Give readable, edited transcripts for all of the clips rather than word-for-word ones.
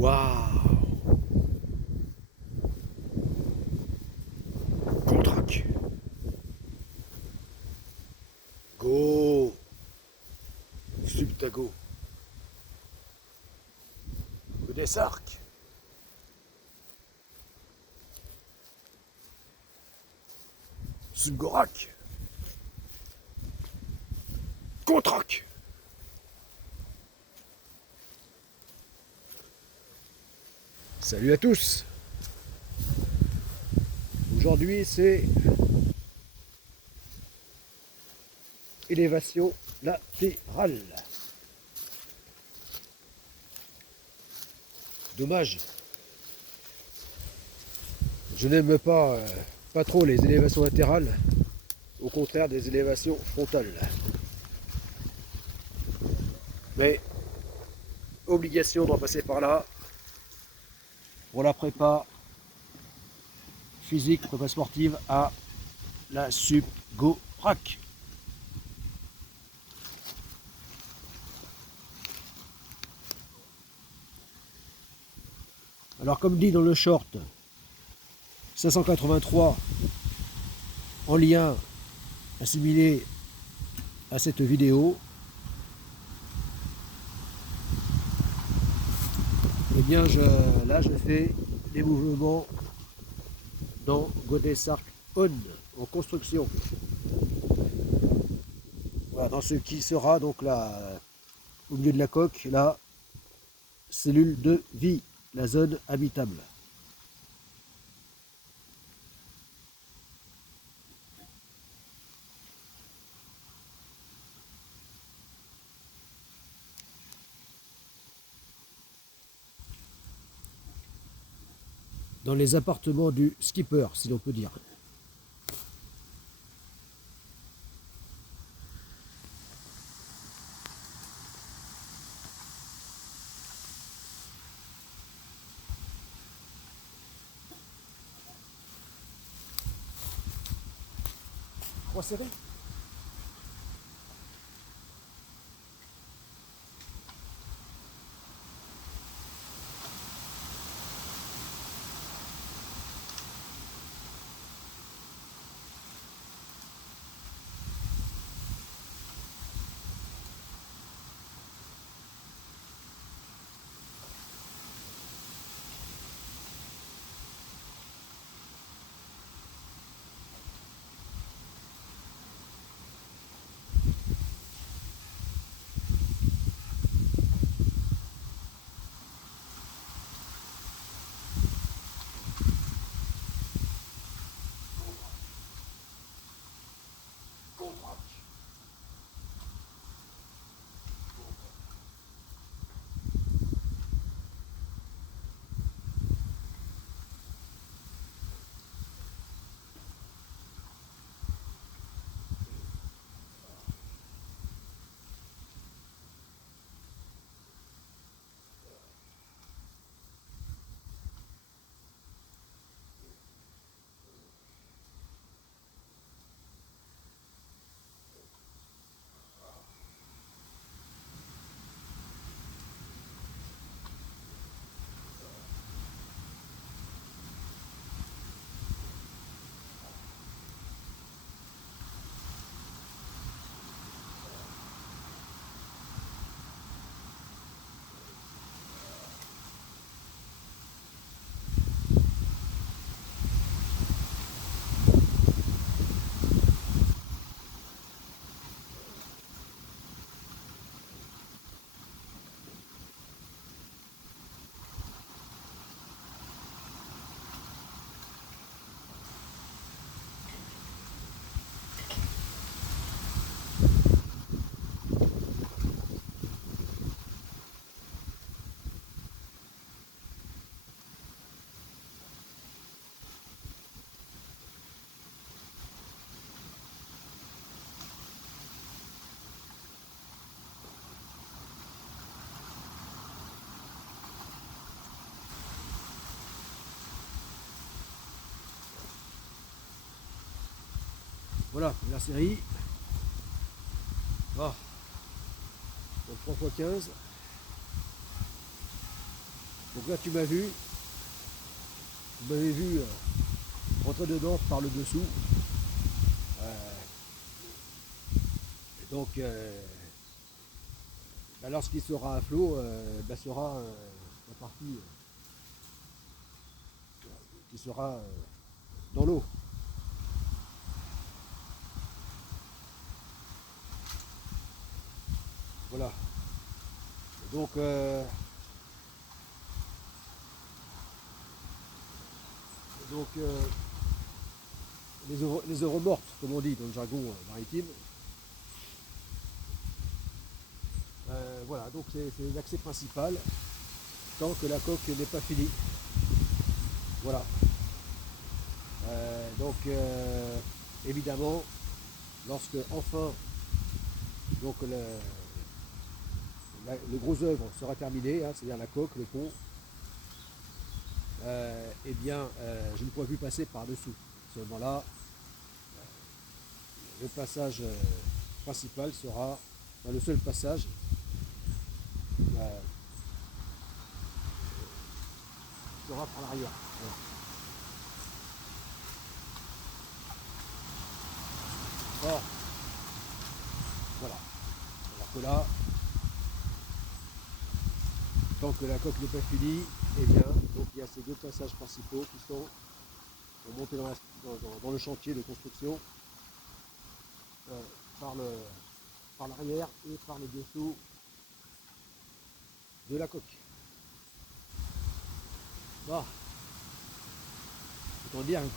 Waouh! Contrac. Go! Subtago. Godesarc. Subgorak. Contrac. Salut à tous. Aujourd'hui c'est élévation latérale. Dommage. Je n'aime pas trop les élévations latérales, au contraire des élévations frontales. Mais obligation d'en passer par là pour la prépa physique, prépa sportive à la Subgorak. Alors comme dit dans le short 583, en lien assimilé à cette vidéo, eh bien là je fais des mouvements dans Godesarc On en construction. Voilà, dans ce qui sera donc là au milieu de la coque, la cellule de vie, la zone habitable. Dans les appartements du skipper, si l'on peut dire. Trois serrés. Voilà, première série. Ah, donc 3 x 15. Donc là tu m'avais vu rentrer dedans par le dessous. Donc bah, lorsqu'il sera à flot, bah, sera la partie qui sera dans l'eau. Voilà. Donc les œuvres mortes, comme on dit dans le jargon maritime. Voilà, donc c'est l'accès principal tant que la coque n'est pas finie. Voilà. Donc évidemment, lorsque enfin donc le gros œuvre sera terminé, hein, c'est-à-dire la coque, le pont, eh bien je ne pourrai plus passer par-dessous. À ce moment-là, le passage principal sera, enfin, le seul passage sera par l'arrière. Voilà. Or, voilà. Alors que là, tant que la coque n'est pas finie, eh bien, donc il y a ces deux passages principaux qui sont pour monter dans le chantier de construction par l'arrière et par le dessous de la coque. Bon. Autant dire que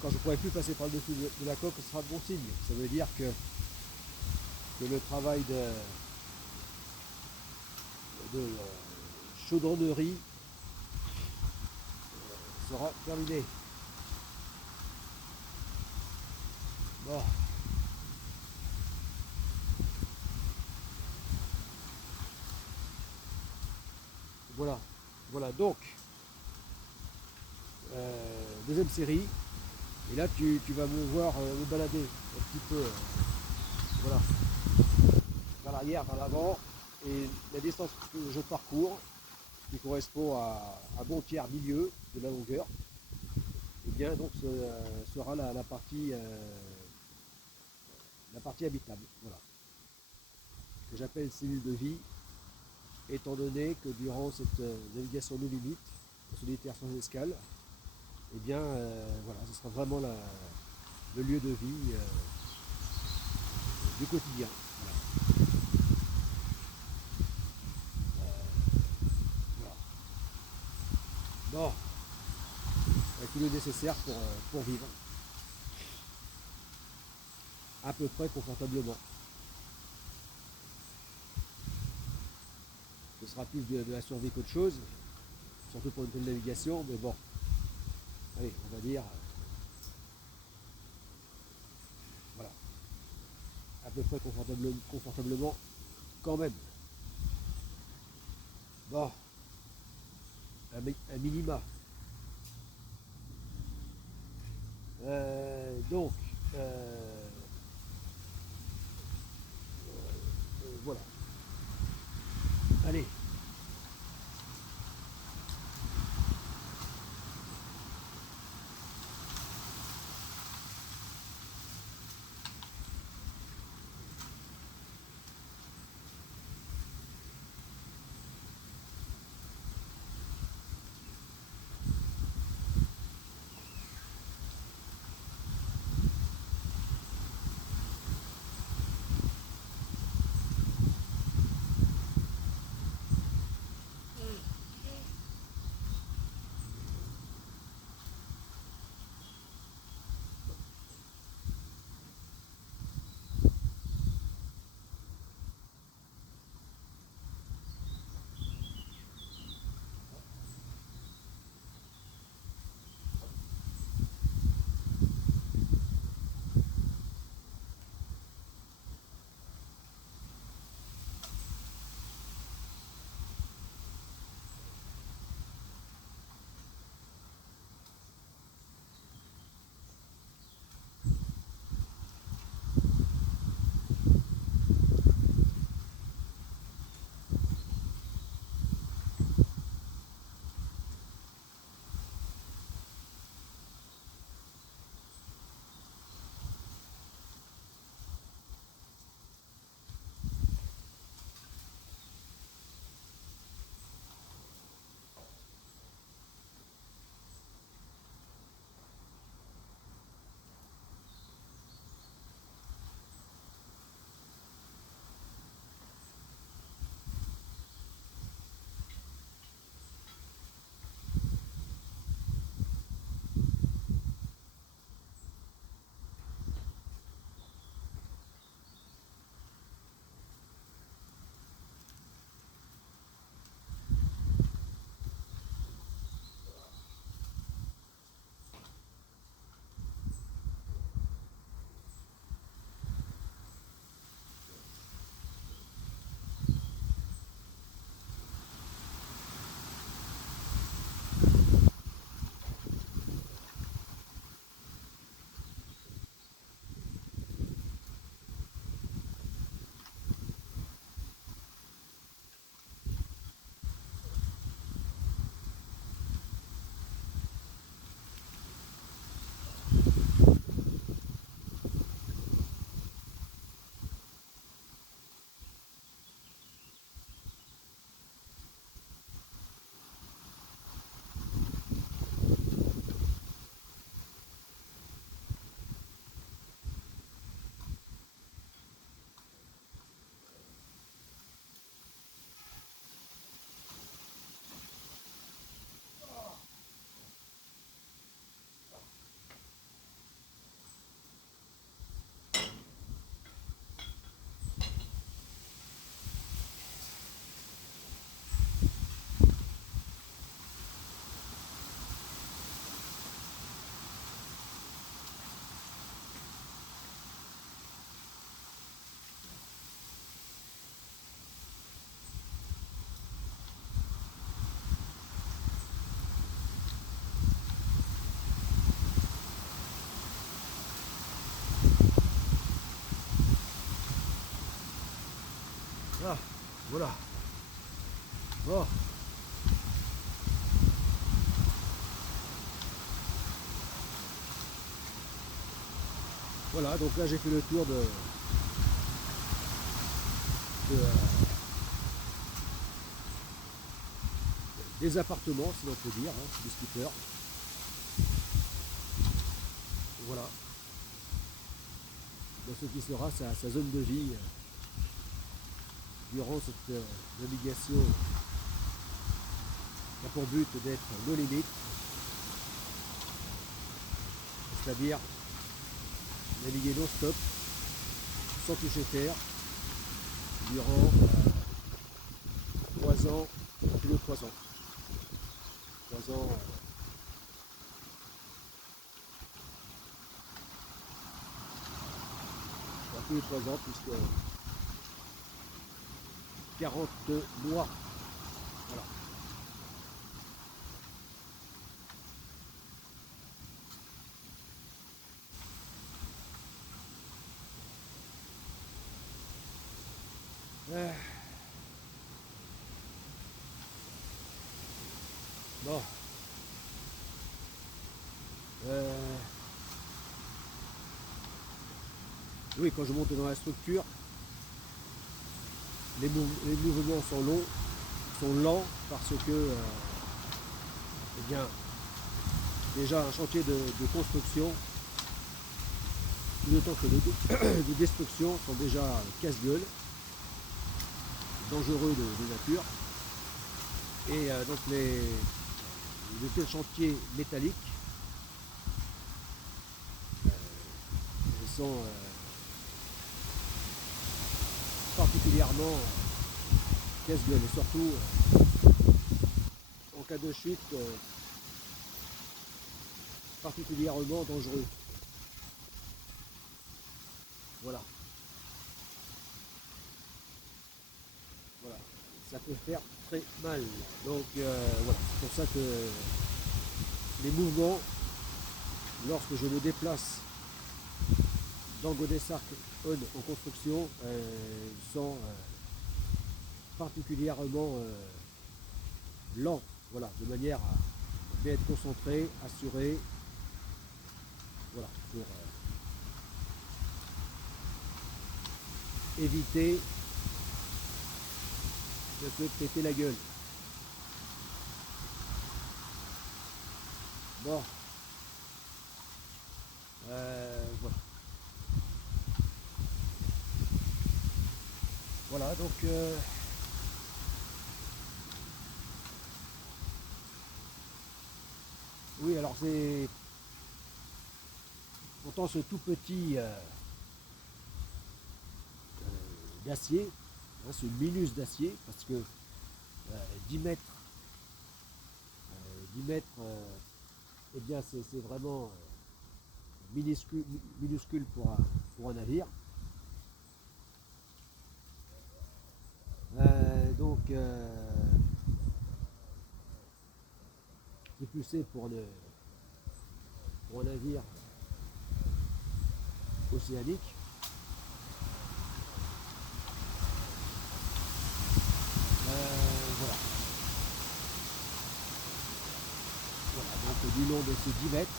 quand je ne pourrai plus passer par le dessous de la coque, ce sera de bon signe. Ça veut dire que le travail de chaudronnerie sera terminé. Bon. Voilà. Voilà, donc, deuxième série. Et là, tu vas me voir me balader un petit peu, voilà, vers l'arrière, vers l'avant. Et la distance que je parcours, qui correspond à un bon tiers milieu de la longueur, et bien donc ce sera la partie habitable, voilà, que j'appelle cellule de vie, étant donné que durant cette navigation no limite, solitaire sans escale, et bien voilà, ce sera vraiment le lieu de vie du quotidien. Voilà. Voilà. Bon, avec tout le nécessaire pour vivre à peu près confortablement. Ce sera plus de la survie qu'autre chose, surtout pour une telle navigation, mais bon, allez, on va dire, voilà, à peu près confortablement quand même. Bon, un minima. Donc, voilà. Allez. Voilà. Bon. Voilà, donc là j'ai fait le tour de, des appartements, si l'on peut dire, hein, des scooters. Voilà. Dans ce qui sera sa zone de vie durant cette navigation qui a pour but d'être no limite, c'est-à-dire naviguer non-stop, sans toucher terre, durant 3 ans, plus de 3 ans. 3 ans, plus de 3 ans, puisque 40 mois. Voilà. Bon. Oui, quand je monte dans la structure, les mouvements sont longs, sont lents parce que, eh bien, déjà un chantier de construction, tout autant que de destruction, sont déjà casse-gueule, dangereux de nature. Et donc de tels chantiers métalliques sont particulièrement casse-gueule et surtout en cas de chute particulièrement dangereux. Voilà. Voilà. Ça peut faire très mal. Donc voilà, c'est pour ça que les mouvements, lorsque je me déplace dans Godessarc en construction, sont particulièrement lents, voilà, de manière à bien être concentré, assuré, voilà, pour éviter de se péter la gueule. Bon, voilà. Voilà, donc oui, alors c'est pourtant ce tout petit d'acier, hein, ce minus d'acier, parce que 10 mètres, 10 mètres, eh bien c'est vraiment minuscule pour un navire. Donc c'est poussé pour un navire océanique. Voilà. Voilà, donc du long de ces 10 mètres.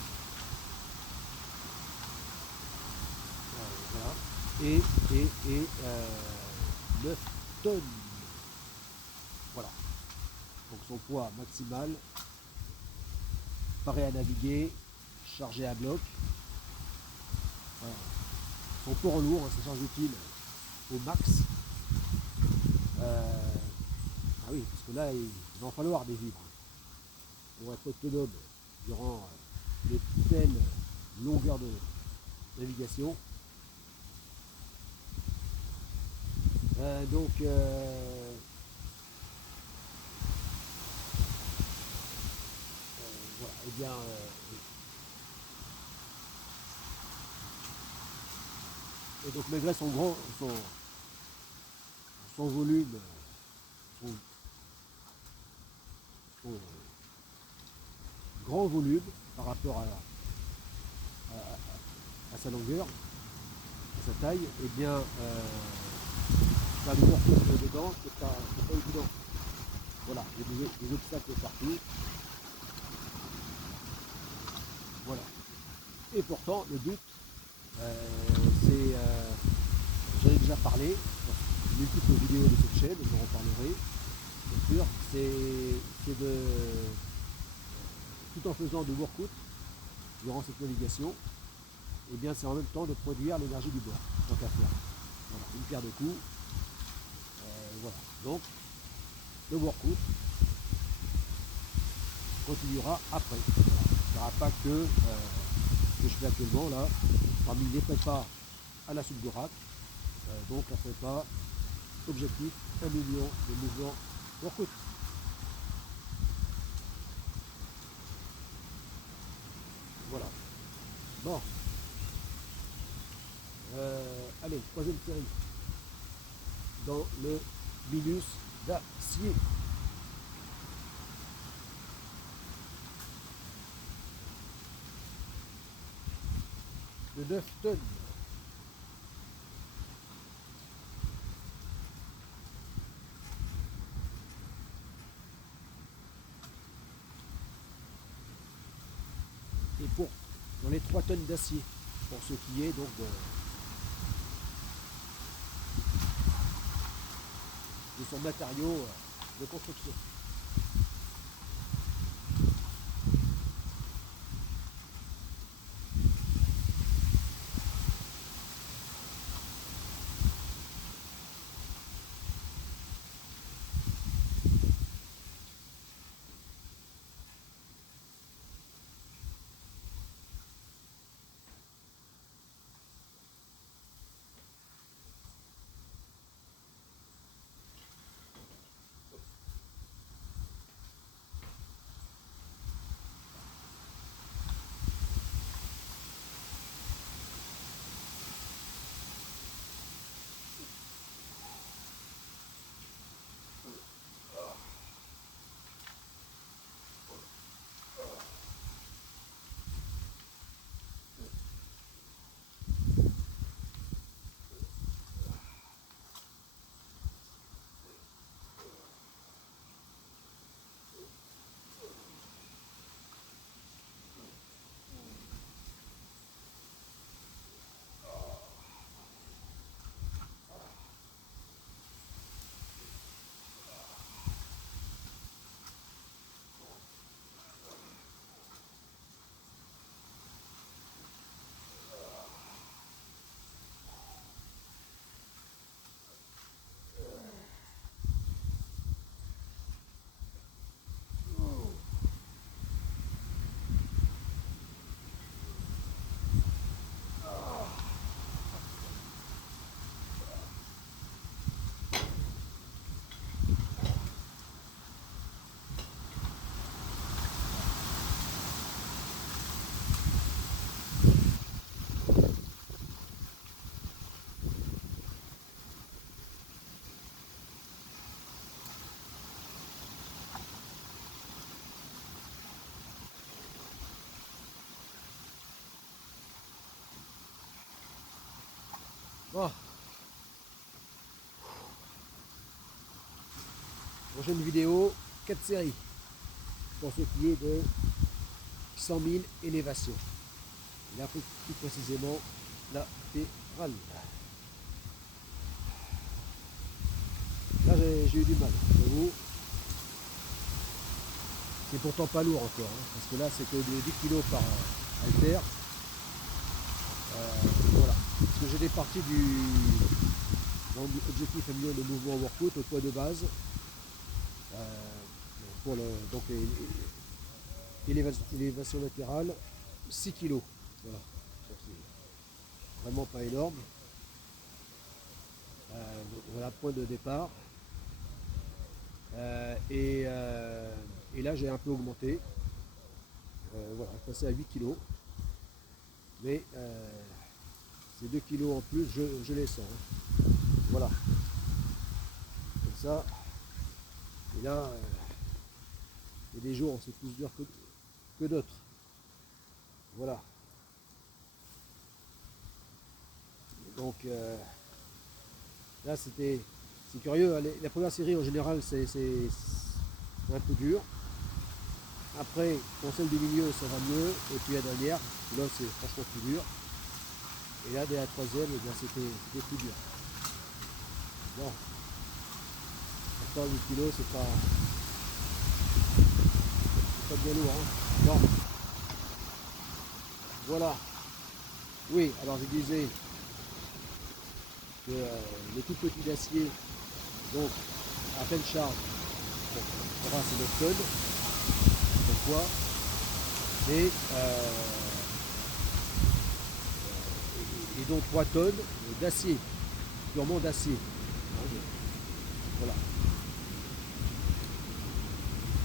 Voilà. Et 9 tonnes. Voilà. Donc son poids maximal, paré à naviguer, chargé à bloc. Voilà. Son port lourd, sa charge utile au max. Ah oui, parce que là, il va en falloir des vivres pour être autonome durant de telles longueurs de navigation. Donc, voilà, et bien, et donc malgré son volume, son grand volume par rapport à sa longueur, à sa taille, et bien faire du workout dedans, c'est pas évident. Voilà, il y a des obstacles partout. Voilà. Et pourtant, le but, c'est, j'en ai déjà parlé dans multiples vidéos de cette chaîne, je vous en parlerai, bien sûr, c'est de, tout en faisant du workout durant cette navigation, et bien c'est en même temps de produire l'énergie du bord, tant qu'à faire. Voilà, une paire de coups. Voilà. Donc, le workout continuera après. Voilà. Il n'y aura pas que ce que je fais actuellement là, parmi les prépas à la soupe de rack. Donc la prépa, objectif 1 million de mouvements workout. Voilà. Bon. Allez, troisième série. Dans le minus d'acier. De 9 tonnes. Et pour dans les 3 tonnes d'acier, pour ce qui est donc de son matériau de construction. Bon. Prochaine vidéo, 4 séries. Pour ce qui est de 100 000 élévations. Et là, plus précisément, latérale. Là, j'ai eu du mal, j'avoue. C'est pourtant pas lourd encore, hein, parce que là, c'est que de 10 kg par haltère. Voilà. Parce que j'ai des parties du objectif à million de mouvement workout au poids de base. Pour le, donc élévation latérale, 6 kg. Voilà. C'est vraiment pas énorme. Voilà, point de départ. Et là, j'ai un peu augmenté. Voilà, je passais à 8 kg. Mais ces 2 kg en plus, je les sens. Hein. Voilà. Comme ça. Et là, il y a des jours où c'est plus dur que d'autres. Voilà. Donc là, c'était C'est curieux, hein, la première série en général c'est un peu dur. Après, pour celle du milieu ça va mieux, et puis la dernière, là c'est franchement plus dur. Et là dès la troisième, eh bien, c'était plus dur. Bon, encore 8 kilos, c'est pas bien lourd. Hein. Bon, voilà. Oui, alors je disais que les tout petits d'acier, donc à pleine charge, bon, c'est 9 tonnes de poids, et donc 3 tonnes d'acier, purement d'acier. Voilà.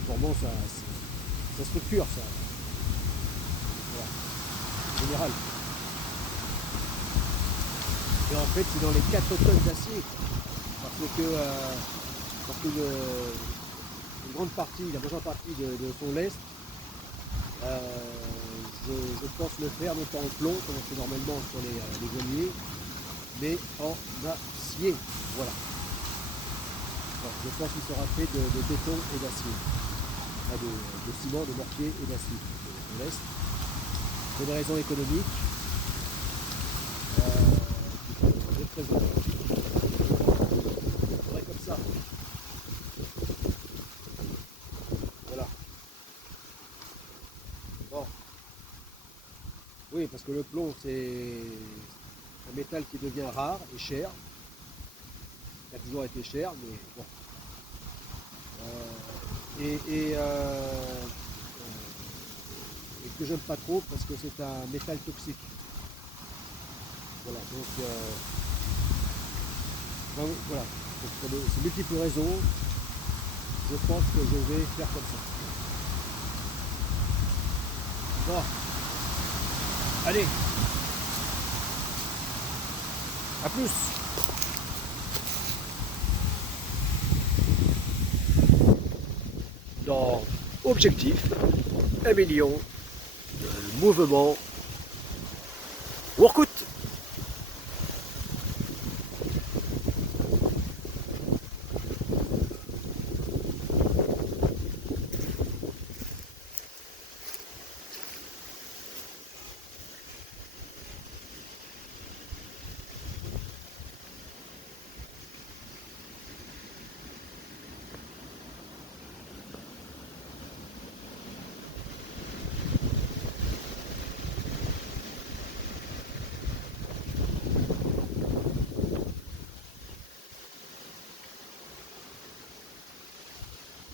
Formant sa structure, ça. Voilà. En général. Et en fait, c'est dans les 4 tonnes d'acier. Parce que une grande partie, la majeure partie de son lest, je pense le faire non pas en plomb, comme on fait normalement sur les voiliers, mais en acier. Voilà. Alors, je pense qu'il sera fait de béton et d'acier. Enfin, de ciment, de mortier et d'acier. De l'est. Pour des raisons économiques. De trésor. Ouais, comme ça. Voilà. Bon. Oui, parce que le plomb, c'est un métal qui devient rare et cher. Il a toujours été cher, mais bon. Et que j'aime pas trop parce que c'est un métal toxique. Voilà, donc voilà. Donc, pour ces multiples raisons, je pense que je vais faire comme ça. Bon. Allez. À plus. Dans Objectif 1 million de mouvements workout.